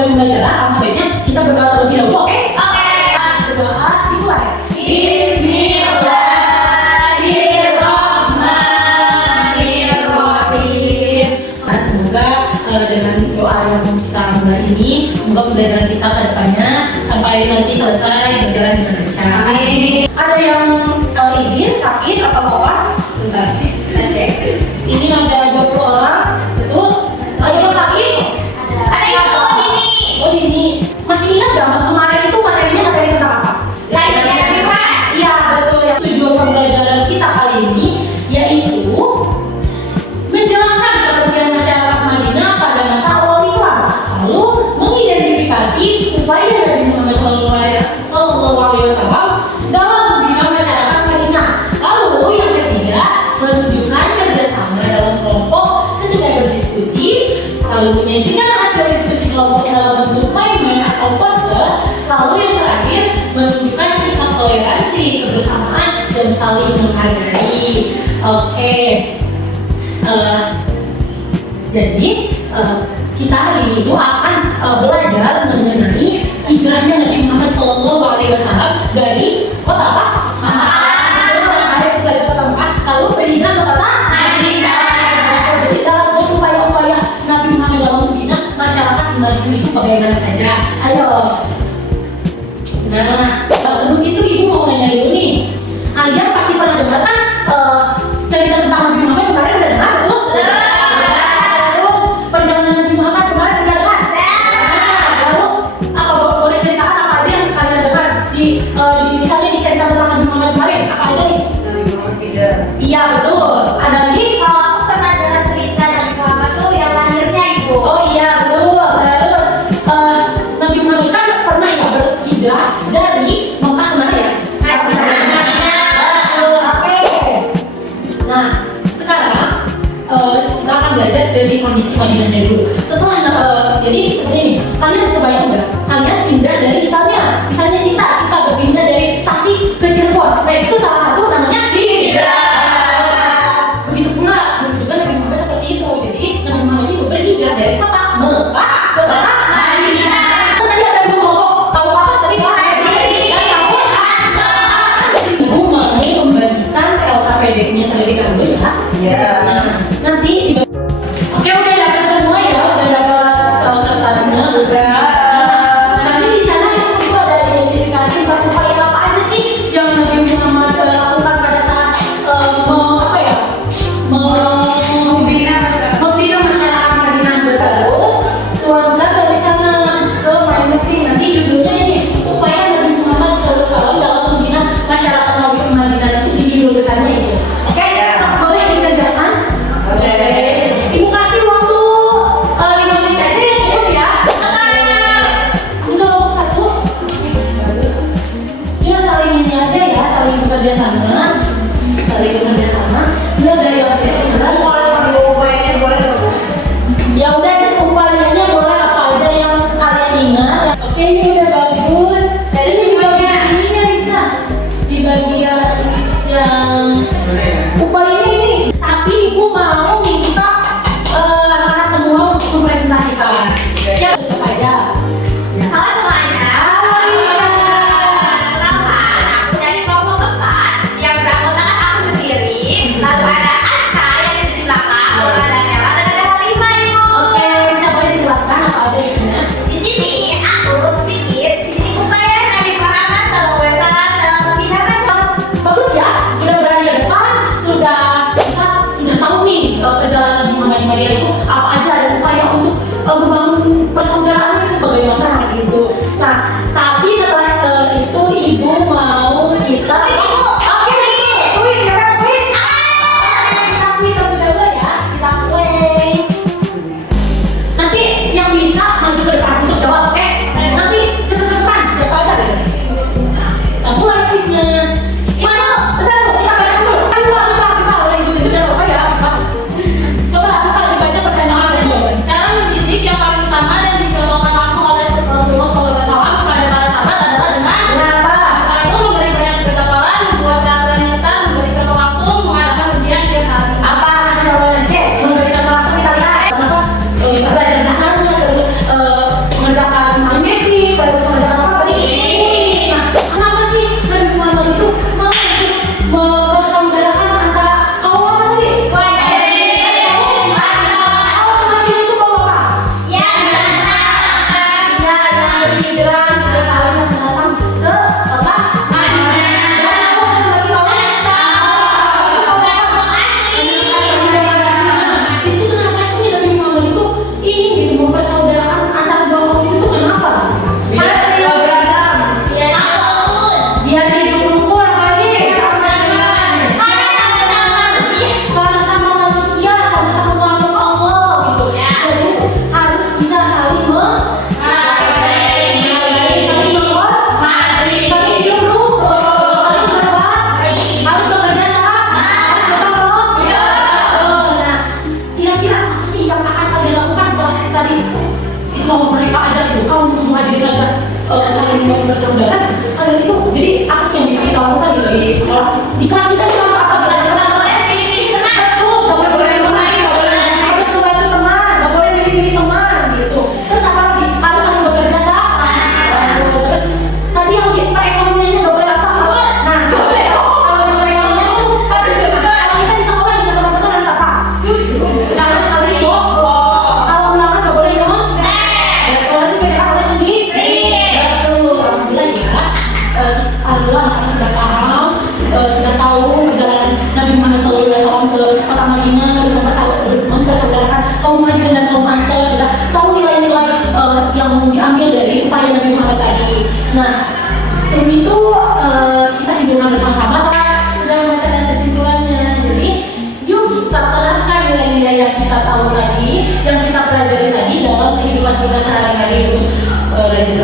mulai pembelajaran, alangkah baiknya kita berdoa terlebih dahulu. Oke? Oke. Berdoa dimulai. Bismillahirrahmanirrahim. Nah, semoga dengan doa yang kita mulai ini, semoga pembelajaran kita ke depannya sampai nanti selesai berjalan dengan lancar. Amin. Ada yang izin sakit atau apa? Sebentar, kita cek. Ini ada 20 orang, betul? Ada yang sakit? Ada yang mau ini. Oh ini, masih ingat gak kemarin itu materinya materi tentang apa? Lahirnya Nabi Muhammad. Iya betul, yang tujuan pembelajaran kita kali ini yaitu menjelaskan kepergian masyarakat Madinah pada masa awal Islam, lalu mengidentifikasi upaya Nabi Muhammad SAW dalam membina masyarakat Madinah. Lalu yang ketiga, menunjukkan kerjasama dalam kelompok ketika berdiskusi, lalu menyajikan hasil diskusi kelompok dalam bentuk main-main atau poster. Lalu yang terakhir, menunjukkan sikap toleransi, kebersamaan, dan saling menghargai. Oke. Jadi kita hari ini itu akan belajar mengenai hijrahnya Nabi Muhammad SAW dari kota apa? Makkah. Ada belajar kota Makkah, lalu berhijrah ke kota Madinah. Jadi dalam upaya-upaya Nabi Muhammad dalam membina masyarakat di Madinah itu bagaimana saja? Ayo. Nah, sebelum itu ibu mau nanya dulu nih. Kalian pasti pernah dengar kan cerita tentang Nabi Muhammad kemarin udah dengar tuh? Terus perjalanan Nabi Muhammad kemarin udah dengar? Lalu apa boleh ceritakan apa aja yang kalian dengar di misalnya di cerita tentang Nabi Muhammad kemarin apa aja nih? Iya betul. Ada lagi? Kalau aku pernah dengar cerita Nabi Muhammad tuh yang lahirnya Ibu. Oh iya betul. Terus Nabi Muhammad kan pernah ya berhijrah dari Mekah kemana ya? Nah, sekarang kita akan belajar dari kondisi Madinahnya dulu. Setelah jadi seperti ini, kalian kebayang nggak? Kalian pindah dari misalnya Cita berpindah dari Tasik ke Cirebon. Nah itu salah satu namanya hijrah. Begitu pula menunjukkan Nabi Muhammad seperti itu. Jadi Nabi Muhammad itu berhijrah dari kota Mekah ke kota Madinah. Tadi ada dua kelompok. Tahu apa tadi? Ibu mau membagikan LKPD-nya terlebih dahulu ya. Iya. Nah, nanti oke udah dapat semua ya, udah dapat kertasnya juga. Nanti di sana itu ada identifikasi upaya apa aja sih yang Nabi Muhammad lakukan pada saat membina masyarakat Madinah. Terus tuangkan dari sana ke Madinah. Nanti judulnya ini upaya Nabi Muhammad SAW dalam membina masyarakat Madinah. Nanti di judul besarnya itu. Oke, boleh dikerjakan. Oke. Ibu kasih waktu 5 menit aja ya, cukup ya. Ini kalau satu, ya saling ini aja ya, saling bekerja sama. Ini ada yang ya udah upayanya boleh apa aja yang kalian ingat. Oke ini udah bagus. Jadi di bagian ini ya Rica, di bagian yang upaya ini. Tapi ibu mau minta anak-anak semua untuk mempresentasikan. Siap besok aja. Halo semuanya. Halo Rica. Kenalkan, aku dari kelompok 4 yang beranggotakan aku sendiri. Lalu ada Aska yang ada di belakang, lalu ada Nela dan ada Halimah yuk. Oke, Rica boleh dijelaskan apa aja isinya? Di sini aku, Vicky, aja itu kaum muhajirin aja saling bersaudara. Kalian itu jadi apa sih yang bisa kita lakukan di sekolah? Di kelas kita harus apa? Nggak boleh pilih-pilih teman. Betul, nggak boleh bermain, nggak boleh harus membantu teman, nggak boleh pilih-pilih teman gitu. Terus apa lagi? Harus saling bekerja sama. Terus tadi yang di perekonomiannya nggak boleh apa? Nah, nggak boleh. Kalau di perekonomian itu, kalau kita di sekolah dengan teman-teman harus apa? Jangan saling bohong. Kalau ulangan nggak boleh ngomong. Kalau sih mereka boleh sendiri. Betul, alhamdulillah ya. Alhamdulillah karena sudah paham, sudah tahu perjalanan Nabi Muhammad SAW ke kota Madinah untuk mempersaudarakan kaum muhajirin dan kaum ansor, sudah tahu nilai-nilai yang diambil dari upaya Nabi Muhammad tadi. Nah, sebelum itu kita simpulkan bersama-sama, sudah membacakan kesimpulannya. Jadi, yuk kita terapkan nilai-nilai yang kita tahu tadi, yang kita pelajari tadi dalam kehidupan kita sehari-hari untuk rajin